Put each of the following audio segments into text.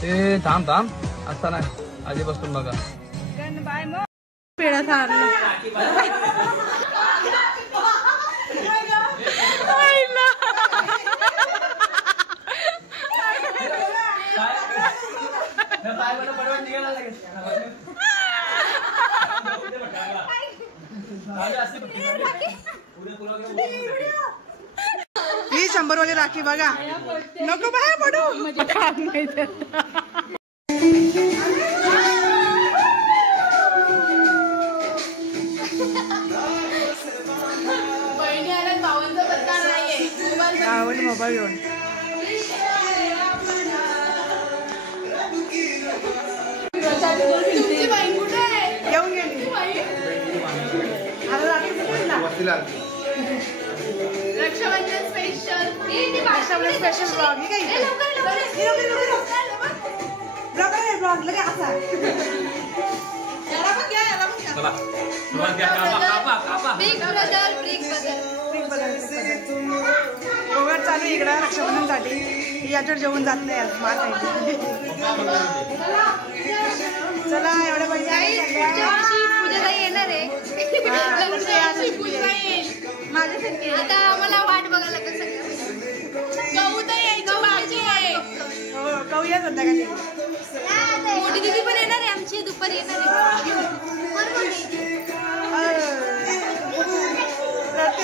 ते थांब थांब असता नाही आधी बसून बघा पेढा सारला ही 100 वाली राखी बघा नको बाहेर पडू मोबाईल घेऊन येऊन गेली रक्षाबंधन स्पेशल ब्लॉग ब्लॉग लगे असा गोव्यात चालू इकडं रक्षाबंधनसाठी याच्यावर जेवण जात नाही आज मार नाही चला एवढं पूजा येणार आहे आता आम्हाला वाट बघायला लागेल सगळं कवूयाच होता का मोठी दिदी पण येणार आहे आमची दुपारी येणार आहे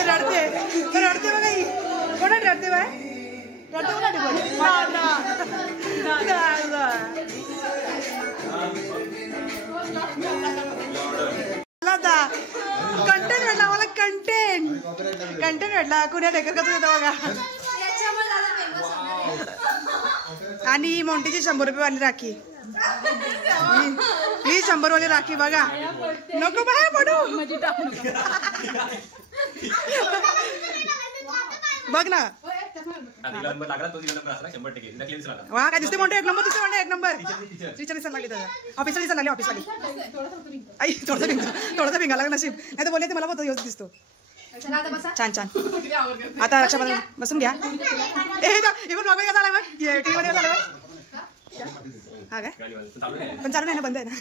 रडते रडते रडते बघा ही कोणा रडते बाय रडते कंटेंट भेटला मला कंटेंट भेटला कुण्या ढेकर कसं होतं बघा आणि मोंटीची 100 रुपये वाली राखी ही 100 वाली राखी बघा नको बाहेर पडू बघ ना वा काय दिसते मोठे 1 नंबर दिसते मोठे 1 नंबर टीचर दिसायला लागली त्याला ऑफिसला दिसायला लागली ऑफिसवाली आई थोडासा भिंगा लागला नशीब नाही तर बोलले ते मला बहुत दिसतो छान छान आता रक्षाबंधन बसून घ्या मोबाईल झाला मग टीव्ही मध्ये झाला हा काय पण चालू नाही ना बंद आहे ना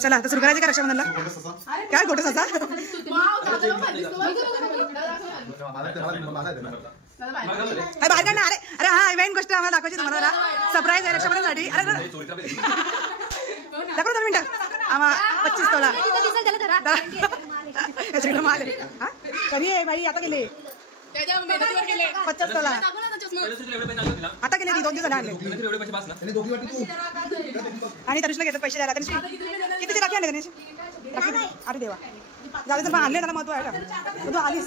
चला आता सुरू करायचं का रक्षाबंधनला काय खोटं ससा बाहेर काढ ना अरे अरे हा इव्हेंट गोष्ट आम्हाला दाखवायची तुम्हाला सरप्राईज आहे रक्षाबंधनसाठी अरे दाखव 2 मिनिटं आम्हा 25 तोला कधी आहे बाई आता गेले 50 तोला आता गेले 2 दिवस आणले आणि तनुषला घेतात पैसे द्यायला किती राखी आणले तनुष अरे देवा जाऊ तर आणले त्याला महत्व आहे का तू आलीस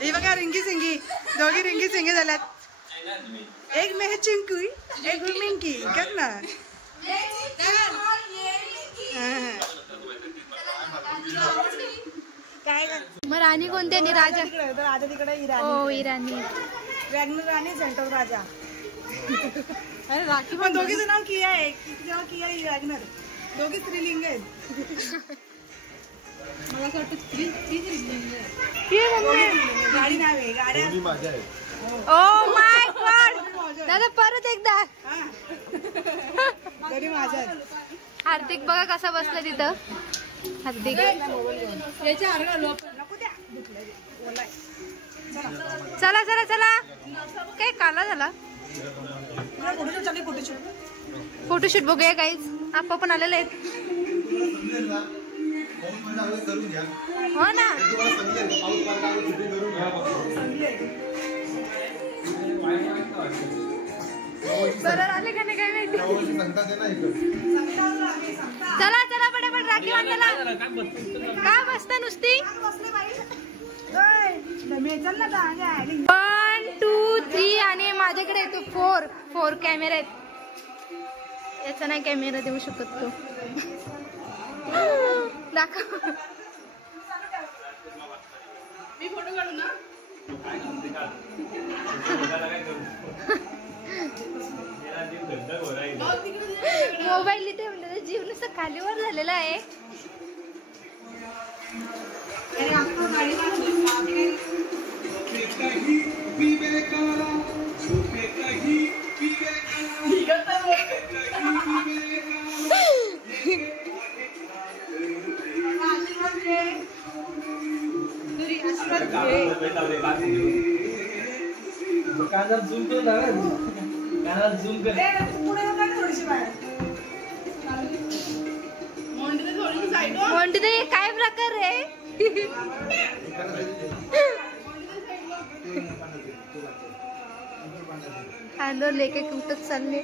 हे बघा रिंगी सिंगी दोघी रिंगी सिंगी झाल्यात एक मेह चिंकू एक मिंकी कर ना काय मग राणी कोणते आणि राजा राजा तिकडे इराणी राणी सेंटर राजा अरे राखी पण दोघीचं नाव किया आहे किया वॅगनर दोघी स्त्रीलिंग आहेत मला असं वाटतं गाडी नाव आहे गाड्या ओ माय गॉड दादा परत एकदा तरी माझा हार्दिक बघा कसा बसला तिथं हार्दिक चला चला चला काय काला झाला फोटोशूट बघूया गाईज आप्पा पण आलेले आहेत हो ना बरं आले का नाही काय माहिती चला चला पटापट राखी बांधायला काय बसता नुसती 1 2 3 आणि माझ्याकडे येतो 4 कॅमेरा आहेत याचा नाही कॅमेरा देऊ शकत तो दाखव मी फोटो काढू ना मोबाईल इथे म्हणजे जीव नुसतं खालीवर झालेला आहे कानाला झूम कर ना, कानाला झूम कर. म्हणते ते काय प्रकार आहे. हॅलो लेके कुठं चालले.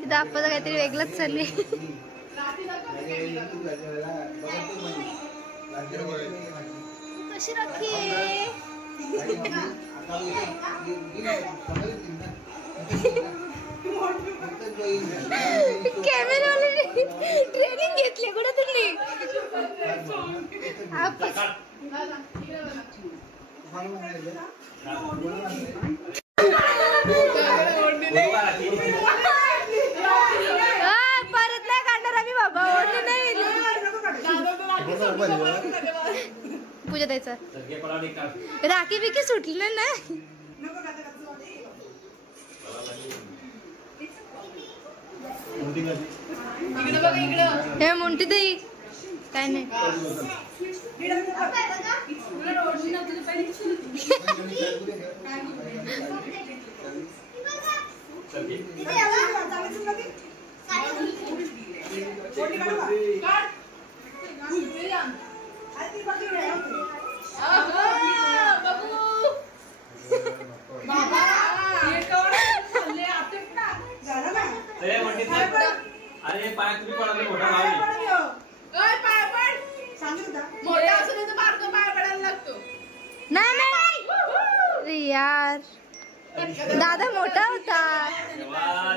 तिथं आपण काहीतरी वेगळंच चालले. कशी राखी कॅमेरावाले ट्रेनिंग घेतली कुठे तुम्ही. परत नाही काढणार आम्ही बाबा. ओढले नाही पूजा द्यायचा. राखी बिकी सुटली ना. हे म्हणते ते काय नाही. अरे पाय तुम्ही पडाले मोठा भाव नाही नाही यार दादा मोठा होता.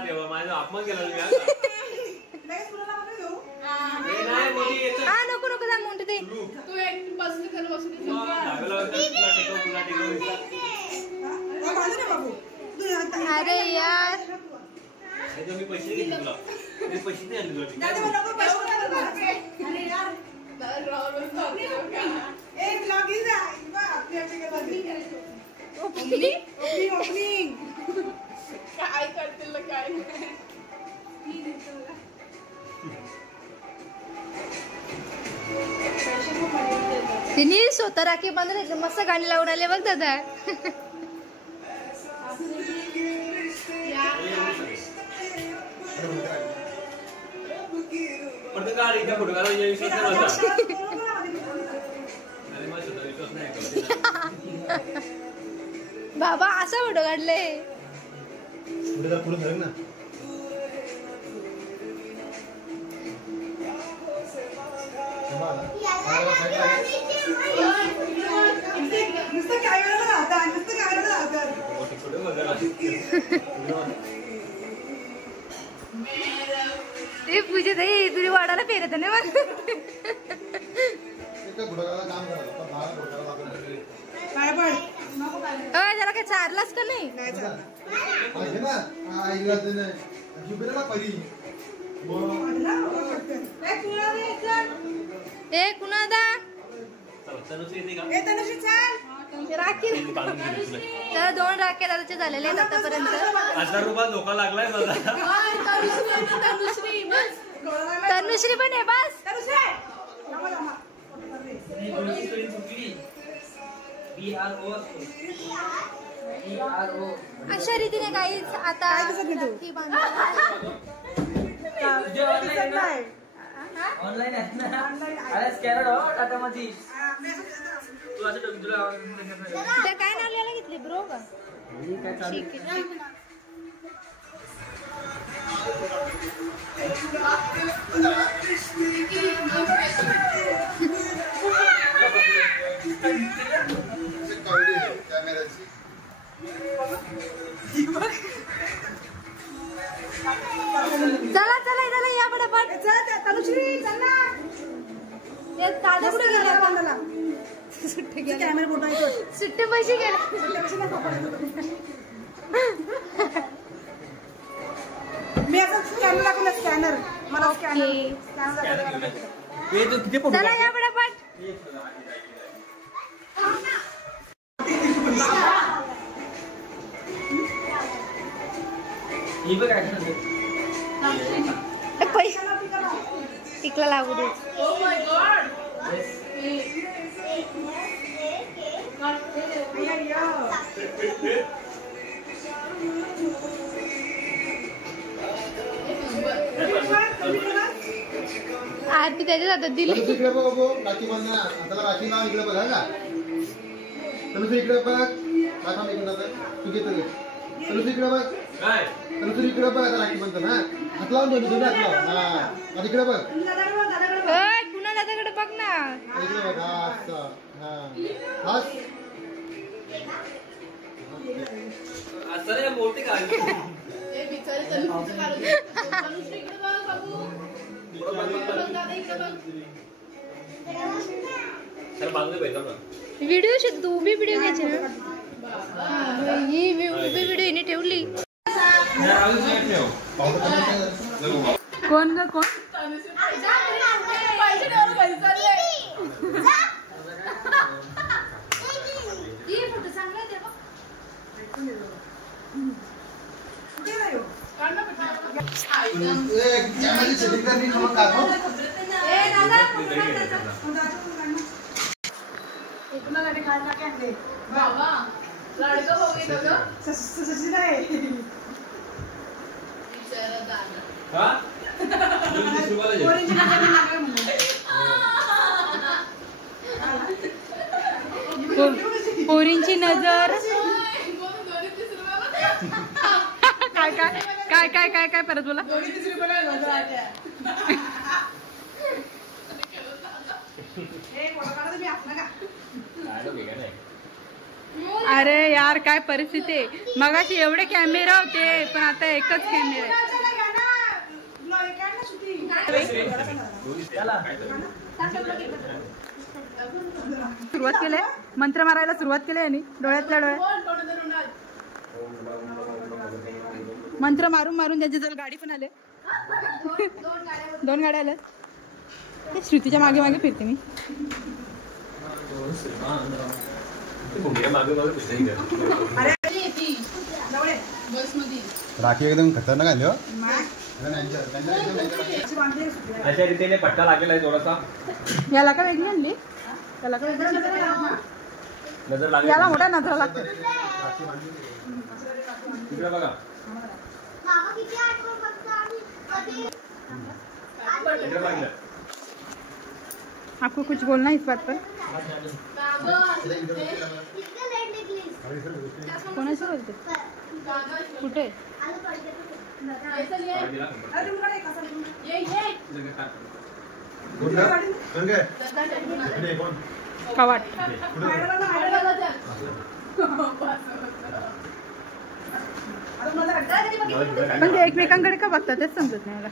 देवा माझा अपमान केला हा नको नको जा म्हणते ते. अरे यार मी पैसे घेतले तुला. मी पैसे नाही आणले तुला. काय करतील काय. तिने स्वतः राखी बांधून मस्त गाणी लावून आले बघ दादा. बाबा असा फोटो काढले. ते पूजा ताई तुझी वाडाला फेरत ना मग. जरा काय चारलाच का नाही. ए कुणादा राखी त्याला 2 राख्या दादाचे झालेले आहेत आतापर्यंत. 1000 रुपये धोका लागलाय मला. तनुश्री पण आहे बस. अशा रीतीने काहीच आता राखी ऑनलाईन आहे ना. अरे स्कॅनर हो टाटा मध्ये. काय नाव लिहायला घेतले ब्रो का. ठीक आहे. चला चला इथला या पटापट. तनुश्री चल ना. दादा कुठे गेला कामाला. सुट्टे गेले. कॅमेरा फोटो आहे. सुट्टे पैसे गेले. मी आता स्कॅनर दाखवला. स्कॅनर मला स्कॅनर. चला या पटापट. पैसे ठीक केकला लागू दे. आरती त्याच्याच हातात दिली. इकडे बघ राखी बांधणं आता राखी नाव इकडे बघा का तनुसू इकडे बघ राखा इकडे तू घेतो तनुसू इकडे बघ काय तनुसू इकडे बघ आता राखी बांधतो ना हात लावून दोन्ही हात लाव हा आता इकडे बघ पुन्हा दादाकडे बघ ना. इकडे बघ हा असं हा हास असं रे मोठी काय सर बांधले पाहिजे ना व्हिडिओ शेत तू उभी व्हिडिओ घ्यायची ना. ही उभी व्हिडिओ हिने ठेवली. कोण ग कोण सेटिंग करनी मग काढतो पोरींची नजर. काय काय काय काय काय काय परत बोला. अरे यार काय परिस्थिती आहे. मगाशी एवढे कॅमेरा होते पण आता एकच कॅमेरा आहे. सुरुवात केली मंत्र मारायला सुरुवात केली यांनी डोळ्यातल्या डोळ्यात मंत्र मारून मारून त्यांची जर गाडी पण आले 2 गाड्या आल्या. श्रुतीच्या मागे मागे फिरते मी. राखी एकदम खतरनाक आली हो अशा रीतीने पट्टा लागलेला आहे थोडासा. याला का वेगळी आणली त्याला का वेगळी नजर लागली याला मोठ्या नजरा लागते. इकडे बघा इकडे बघा. आपको कुछ बोलना है इस बात पर. कोणाशी बोलते कुठे कवाट पण ते एकमेकांकडे का बघतात तेच समजत नाही मला.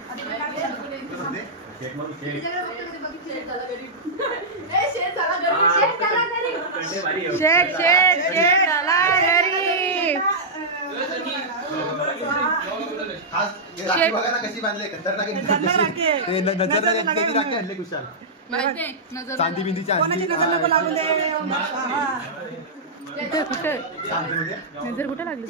शेट शेट शेट झाला घरी. कशी बांधले खतरनाक आणले कुशाल चांदी बिंदीच्या कुठे कुठे नजर कुठे लागली.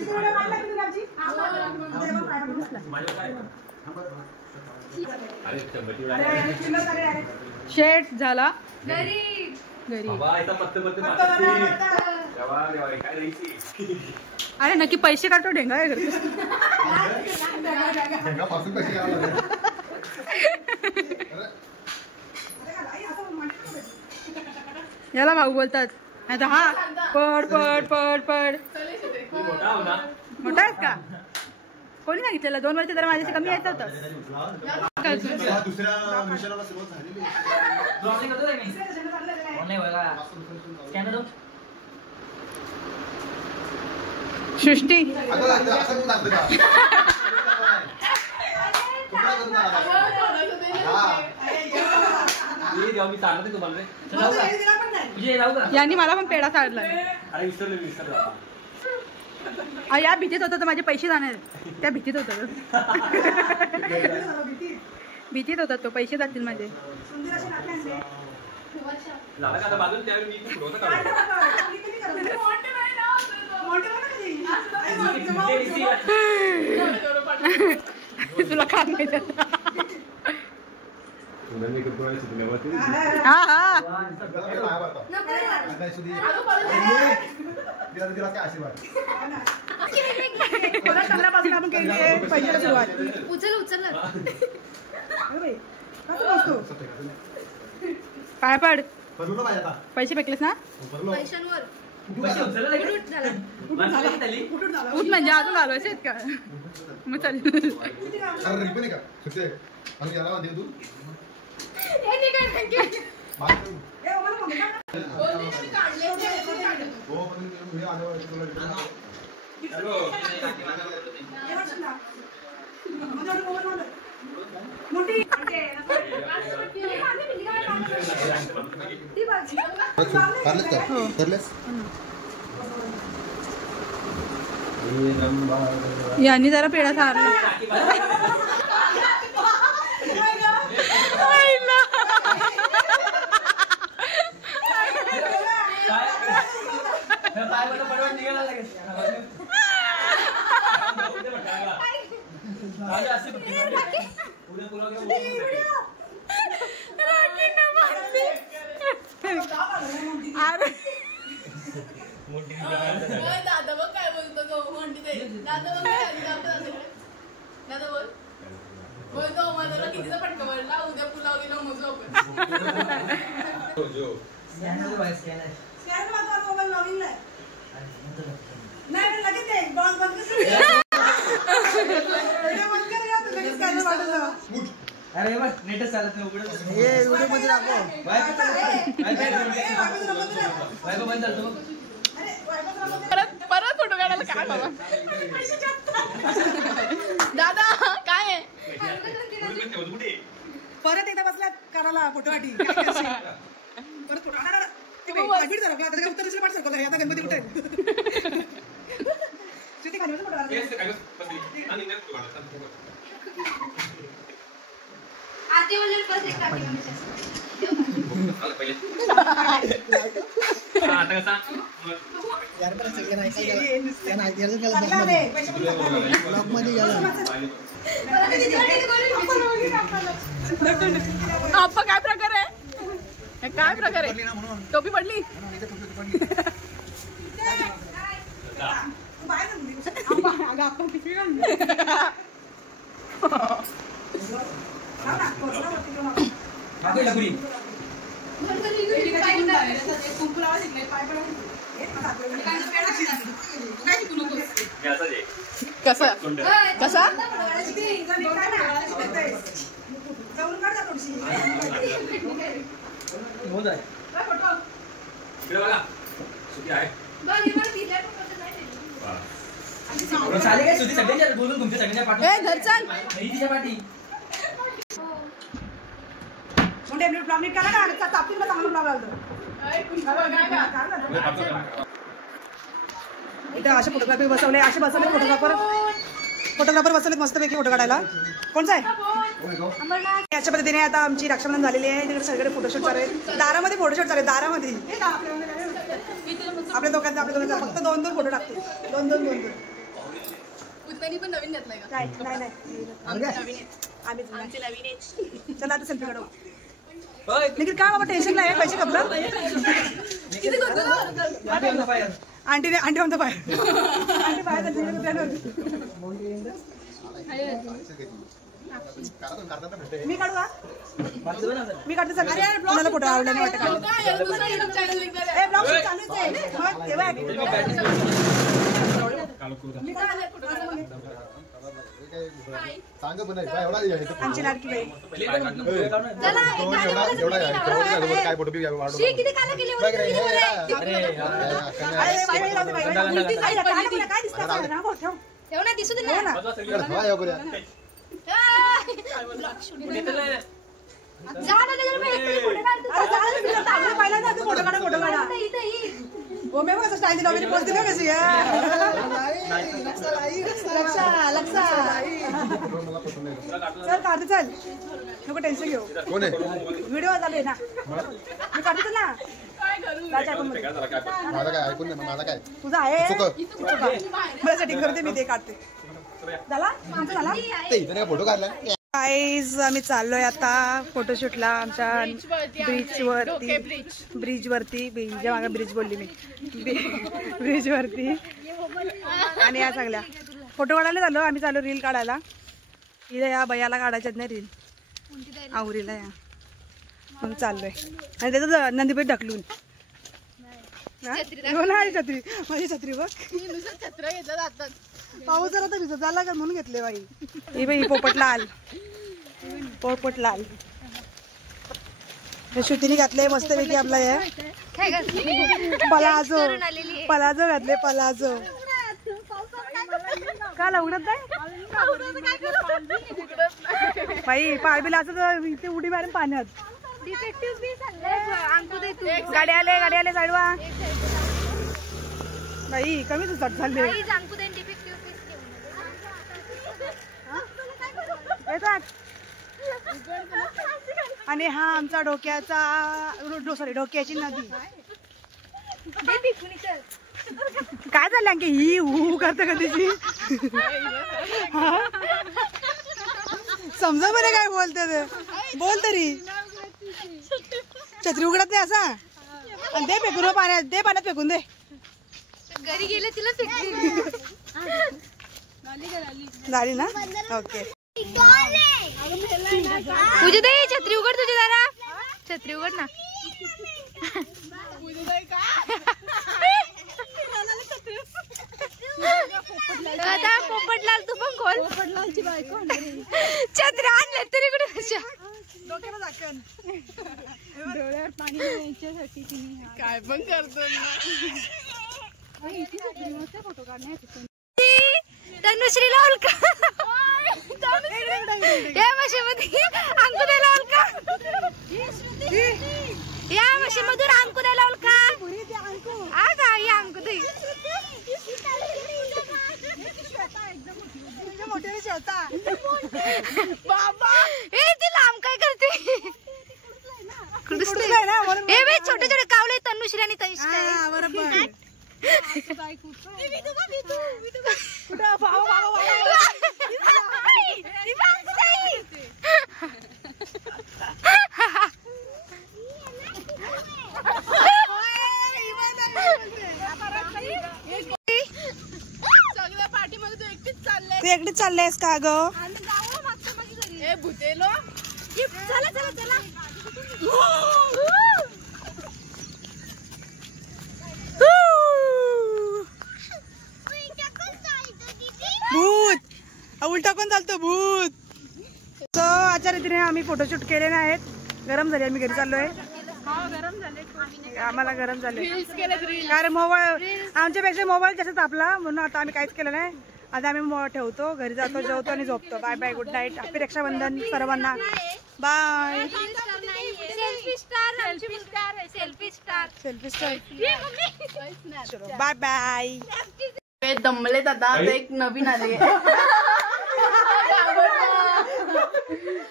शेट झाला घरी. अरे नक्की पैसे काढतो ढेंगा काय करतो. याला भाऊ बोलतात नाही तर हा पड पड पड पड. मोठा आहेस का कोणी सांगितलेलं 2 वर्ष जरा माझ्याशी कमी यायचं होतं. सृष्टी यांनी मला पण पेढा चालला. या भीतीत होतं तर माझे पैसे जाणार. त्या भीतीत होतं भीतीत होता तो पैसे जातील माझे. तुला काय माहिती हा हा चांगल्या बाजूला आपण केली आहे पहिल्याला सुरुवात. उचल पाय पड. पैसे फेकलेस ना. पैशांवर उठ म्हणजे अजून घालवायचे आहेत का मग चालेल. यांनी जरा पेढा सारला. दादा बघ काय बोलतो दादा बघ दादा बोल बोलतो मला कितीचा फटका पडला उद्या पुलाव गेला मजा परत फोटो काढायला काय बाबा. दादा काय आहे परत एकदा बसला करायला फोटो काढी परत फोटो आता गणपती कुठे अप्पा काय प्रकार आहे काय प्रकार आहे. टोपी पडली कसा कसा असे फोटोग्राफी बसवले असे बसवले फोटोग्राफर बसवलेत मस्तपैकी फोटो काढायला. कोणचा आहे याच्या पद्धतीने आता आमची रक्षाबंधन झालेली आहे. तिकडे सगळे फोटोशूट चालू आहे. दारामध्ये फोटोशूट चालू आहे दारामध्ये आपल्या दोघांचा फक्त 2-2 फोटो टाकते 2-2 उतनी पण नवीन घेतलाय का काय नाही चला आता सेल्फी काढू. लेकिन काय बाबा टेन्शन नाही पैसे कपला आंटी आमचा पाय आंटी पाय मी काढू का मी काढते सर कोणाला फोटो आवडला नाही वाटत आमची लाडकी बाई दिसू दे ना स्टाईल दिली पोस्ट दिली कशी चल काढते चल नको टेन्शन घेऊ व्हिडिओ चालू आहे ना मी काढते ना तुझा आहे मला सेटिंग करते मी ते काढते झाला फोटो काढला गाईज आम्ही चाललोय आता फोटोशूटला आमच्या ब्रिजवरती मागे ब्रिज बोलली मी ब्रिजवरती. आणि या सगळ्या फोटो काढायला चाललो आम्ही. चाललो रील काढायला. इथे या बयाला काढायच्यात नाही रील आवरीला या मग चाललोय. आणि त्याचं नंदीपेठ ढकलून नाही छत्री माझी छत्री बघ पाऊस जरा तर भिजत झाला का म्हणून घेतले बाई. ही बाई पोपटलाल श्रुतीने घातले मस्त पैकी आपला हे पलाझो घातले पलाझो. काल उडत नाही बाई पाळबीला असं इथे उडी मारेन पाण्यात. गाडी आले साईडवा बाई कमीच चट झाले. आणि हा आमचा डोक्याची नदी. काय झालं आणखी ही हू करते कधीची समजा बरे काय बोलते ते बोल तरी. छत्री उघडत नाही असा आणि दे फेकून पाण्यात फेकून दे. घरी गेले तिला झाली ना ओके. तुझे दे छत्री उघड तुझी जरा छत्री उघड ना. पोपटलाल तू पण खोल. पोपटलालची बायको छत्री आणले तरी कुठे डोक्याला झाकण डोळ्यावर पाणी यांच्यासाठी काय पण करतो फोटो काढण्यासाठी. तनुश्रीला ओळखा या मशीमध्ये अंकुदाला ओळखा या मशीमधून अंकुदाला ओळखा. हा का या अंकुदाई बाबा ए ती लांब काय करते. छोटे छोटे कावले तनुश्री आणि तनिष्का बरोबर. तू एकटीच चाललेस का ग. भूतेलो चला चला चला. भूत उलटा कोण चालतो भूत. सो अशा रीतीने आम्ही फोटोशूट केलेले आहेत. गरम झाले आम्ही घरी चाललोय. आम्हाला गरम झाले कारण मोबाईल आमच्यापेक्षा मोबाईल जास्त तापला म्हणून आता आम्ही काहीच केलं नाही. आता आम्ही ठेवतो घरी जातो जेवतो आणि झोपतो. Bye bye good night. Happy Raksha Bandhan सर्वांना. Bye. Selfie star bye bye. दमले दादा एक नवीन आले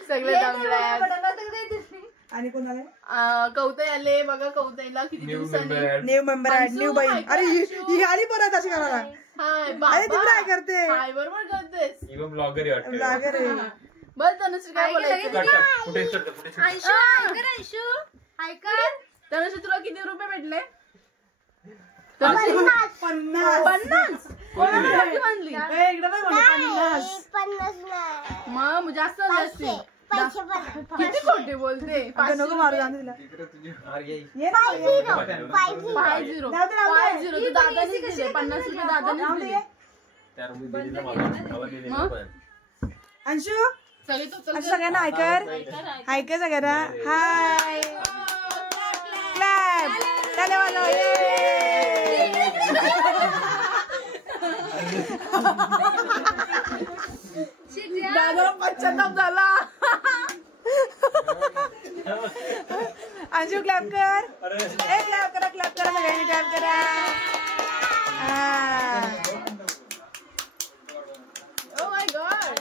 सगळे दमले. आणि कोणाला कौताई आले बघा. कौताईला किती दिवसांनी न्यू मेंबर न्यू बहीण. अरे ही आली परत अशी करायला. अरे तू काय करते. बरोबर करतेस ब्लॉगर बरं तनुश्री काय बोलायचं. तनुश्री तुला किती रुपये भेटले. 50 मग जास्त असतील. किती खोटे बोलते. नको मारू जाणं तिला. 50 दादानी दिले 50 रुपये दादानी दिले. अंशू सगळ्यांना हायकर सगळ्यांना हाय क्लॅप धन्यवाद. दादाला पश्चाताप झाला. अंशू क्लॅप कर. क्लॅप करा सगळ्यांनी क्लॅप करा. Oh my God.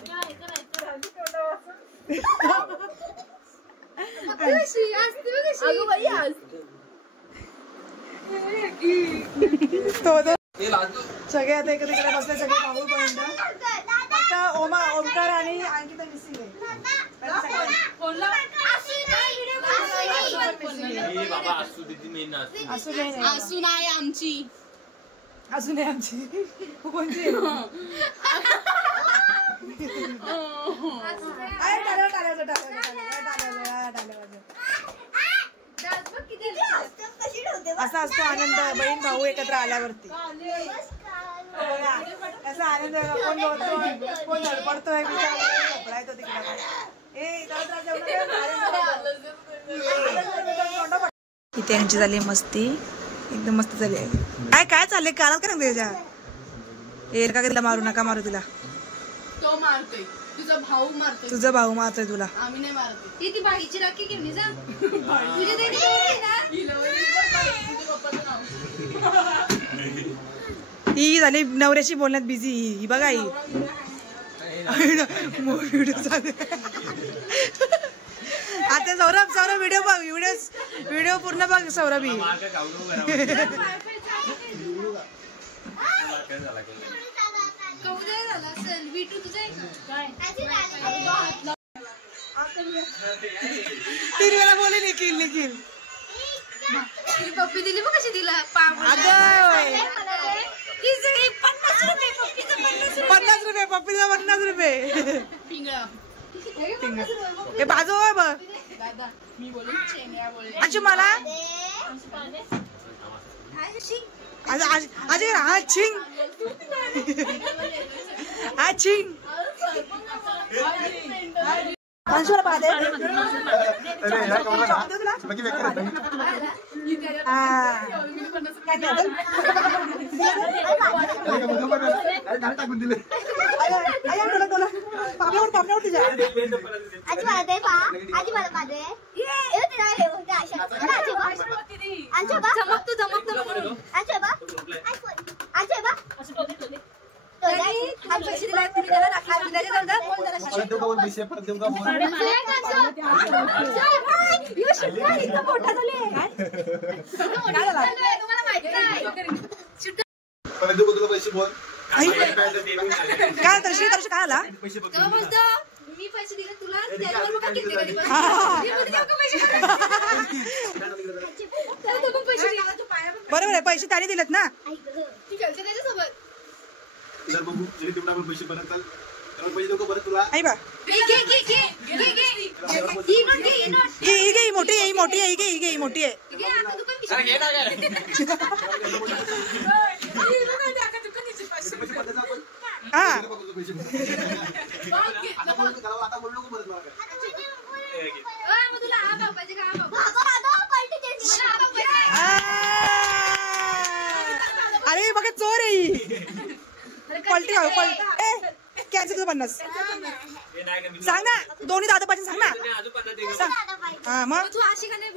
सगळे आता इकडे बसले सगळे मागूपर्यंत. फक्त ओमकार आणि अंकिता मिसिंग आहे. बाबा असू दे मेन असू नाही आमची अजून आहे आमची कोणती असा असतो आनंद बहीण भाऊ एकत्र आल्यावरती असा आनंद कोण बोलतोय कोण धडपडतोय कपडायचं तिकडे इथे यांची झाली मस्ती एकदम मस्त झाली काय काय चाललंय कानात का नाही त्याच्या ए का तिला मारू नका मारू तिला तो मारतोय तुझा भाऊ मारतोय तुझा भाऊ मारतोय तुला आम्ही नाही मारतोय ती बाईची राखी घेऊन जा तुझ्या ही झाली नवऱ्याशी बोलण्यात बिझी ही बघा ही आता सौरभ व्हिडिओ बघ व्हिडिओ पूर्ण बघ सौरभ ही तीन वेळा बोले निखिल पप्पी दिली बघ कशी दिला ₹50 पप्पीला ₹50 हे बाजू बघ अच्छा मला टाकून दिले काय तर्शी काय आला मी पैसे दिले तुला बरोबर आहे पैसे त्याने दिलेत ना पैसे परत पैसे देऊ परत तुला आई बा ही मोठी आहे मोठी आहे हा अरे बघा चोर आहे पलटी कॅन्सल तुझं 50 सांग ना दोन्ही दादा पाहिजे सांग ना हा मग तू अशी का नाही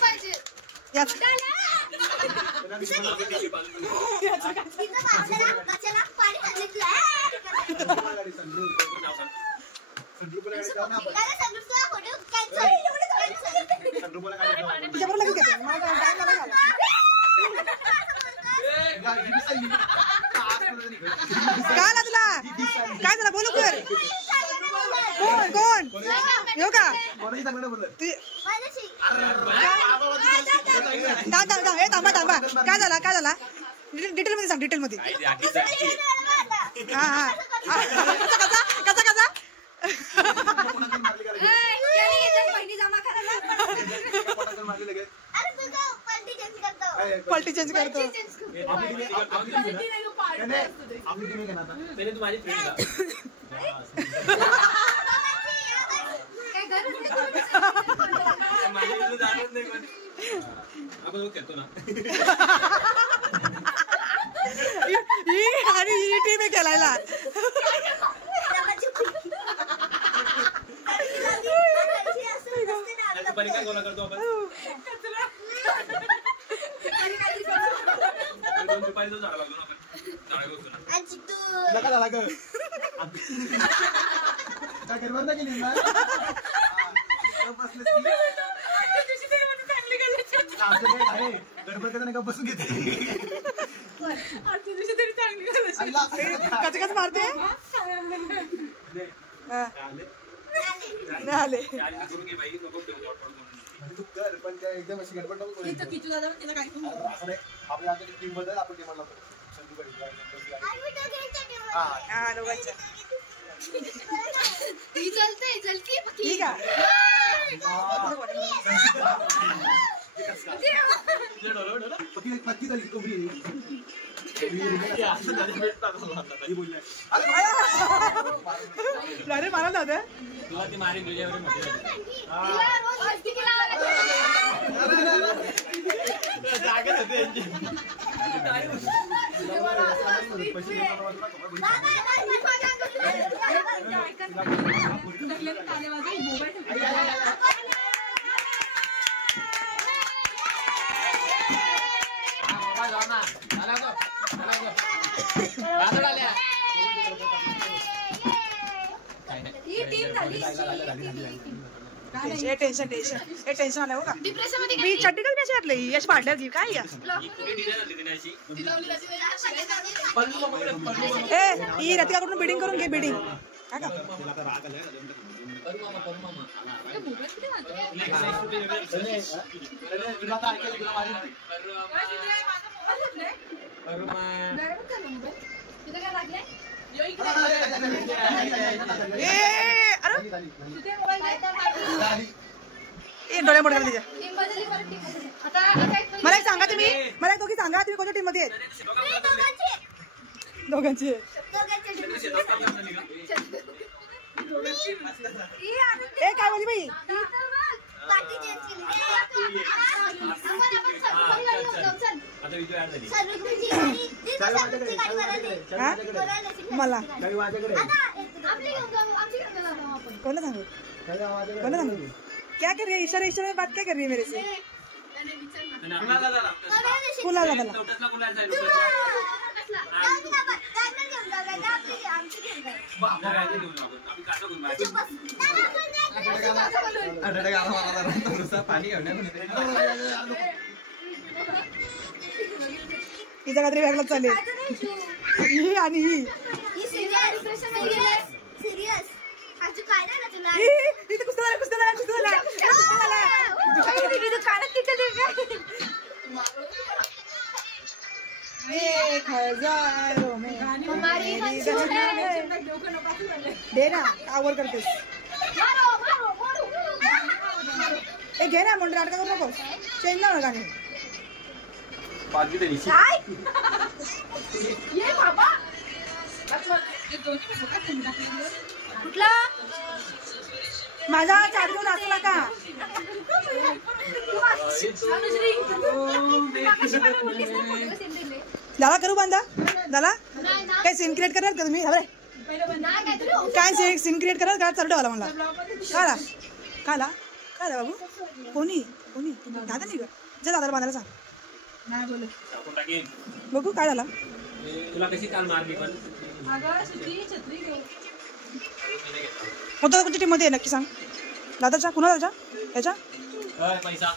पाहिजे काय तुला काय झालं बोलू कर कोण येऊ का थांबा काय झाला डिटेल मध्ये सांग डिटेल मध्ये हा कसा पलटी चेंज करतो तुम्हारी फ्रेंड आपण खेळतो ना आणि ही टीम आहे खेळायला काय गोला करतो आपण ₹2 झाडा लागलो ना आपण झाडा गणपती बसून घेते कसं मारते नाही आले. पण त्या एकदम अशी गडबड नको करू. असं नाही. आपल्या आता टीम बदल आपण टीम आणला हा दोघांच्या ठीक आहे. नक्की झाली कोंबडी. अरे मला दादा तुला ती मारी तुझ्यावर टेन्शन आलं हो का मी चड्डी कधी अशी घातली अशी फाटल्यात की काय ए ही रतिकाकडून बिडिंग करून घे बिडिंग काय का डोळ्या मोठ्या मला एक सांगा तुम्ही मला एक दोघी सांगा तुम्ही कोणत्या टीम मध्ये आहेत दोघांची ए काय बोली बाई मला कोणला सांगू कोणला सांगू क्या कर रही है इशारे इशारे में बात क्या कर रही है मेरे से कुणाला हिचा काहीतरी वेगळंच चालेल ही आणि ही दे ना आवर करतेस घे ना म्हणून नाटक करू नको चेंज ना गाणे कुठला माझा चार घेऊन असू नका दादा करू बांधा दादा काय सीन क्रिएट करणार का तुम्ही काय सीन क्रिएट करणार का चालू ठेवाला मला काला काला काय बाबू कोणी कोणी दादा नाही का जा दादाला बांधायला सांग बघू काय झाला तुला कशी काल मारली पण कोणत्या कोणत्या टीम मध्ये नक्की सांग दादाच्या कुणाला याच्या पैसा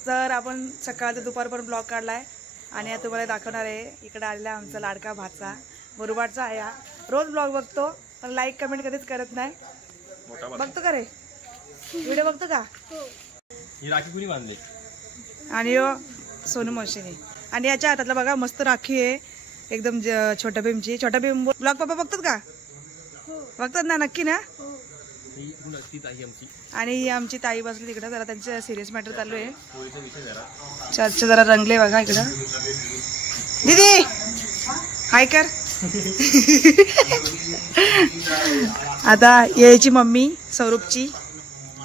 जर आपण सकाळचा दुपारपर्यंत ब्लॉग काढलाय आणि आता तुम्हाला दाखवणार आहे इकडे आलेला आमचा लाडका भाचा मुरुबाडचा आहे हा रोज ब्लॉग बघतो पण लाईक कमेंट कधीच करत नाही बघतो का रे व्हिडिओ बघतो का ही राखी कुणी बांधली आणि सोनू मावशीने आणि याच्या हातातला बघा मस्त राखी आहे एकदम छोट्या भीमची छोट्या भीम ब्लॉग पप्पा बघतात का बघतात ना नक्की ना आणि ही आमची ताई बसली तिकडं जरा त्यांचं सिरियस मॅटर चालू आहे चर्चा जरा रंगले बघा इकडं दीदी हाय कर आता यायची मम्मी सौरभची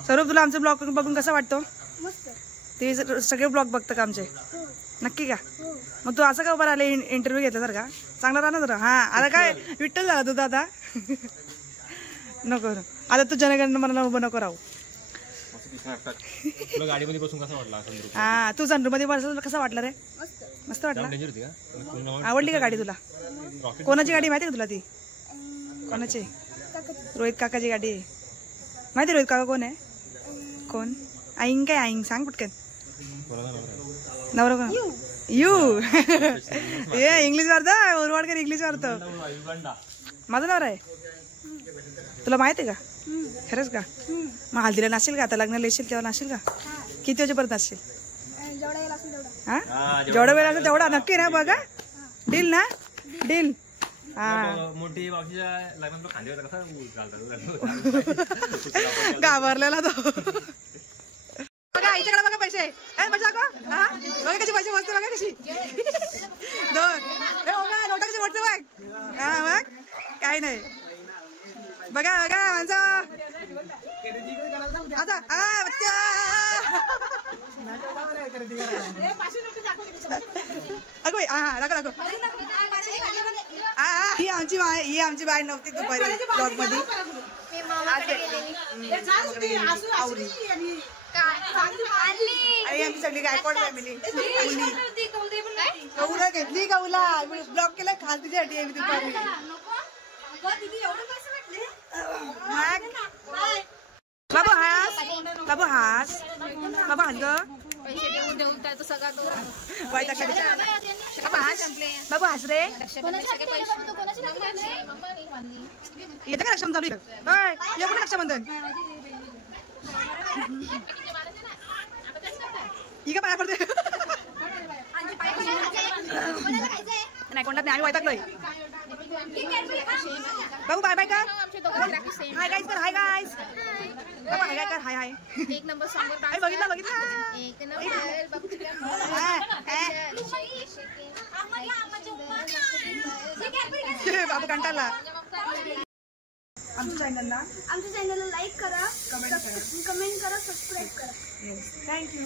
सौरभ तुला आमचे ब्लॉग बघून कसा वाटतो ते सगळे ब्लॉग बघतं का आमचे नक्की का मग तू असं का उभं आले इंटरव्ह्यू घेतला सर का चांगला राहा ना जरा हा आता काय विठ्ठल झाला तुझा आता नको आता तू जनगणना मला उभं नको राहू गाडीमध्ये बसून कसा वाटला हा तू जनरमध्ये बसला कसा वाटला रे मस्त वाटला आवडली का गाडी तुला कोणाची गाडी माहिती का तुला ती कोणाची रोहित काकाची गाडी आहे माहिती रोहित काका कोण आहे कोण आईंग काय आईंग सांग पटकन नवरा कोण यू ए इंग्लिश वार्ता ओरवाडकर इंग्लिश वार्ता माझं नाव आहे तुला माहित आहे का खरंच का मग हल्दीला नाशील का आता लग्नाला येशील तेव्हा नाशील का किती वाजेपर्यंत नाशील हा जेवढा वेळ असेल तेवढा नक्की ना बघा डील ना डील हा मोठी बाबतीच्या लग्नात खांद्यावर कसा घाबरलेला तो बघा आईच्याकडे बघा पैसे पैसे दाखवा हा बघा कशी पैसे मोजते बघा कशी दोन नोटा कशी मोडते बघ हा बघ काही नाही बघा बघा माझा आता बच्चा अगं हा दाखव दाखव ही आमची बाई नव्हती दुपारी ब्लॉग मध्ये आमची सगळी गायकवाड फॅमिली कौला घेतली कौला ब्लॉक केला खास तिच्यासाठी आम्ही दुपारी बाबू हास बाबू हास बाबू हास ग बाबू हास रे येतं का रक्षाबंधन चालू ये कुठे रक्षाबंधन ही का पाया पडते नाही कोणता नाही आम्ही वैतागलोय बाबू बाय बाय कर हाय गाईज कर हाय गाईज बाबू हाय काय कर हाय हाय एक नंबर सांगतो बघितला बघितला एक नंबर बाबू कंटाळला आमच्या चॅनलला लाईक करा कमेंट करा सबस्क्राईब करा थँक्यू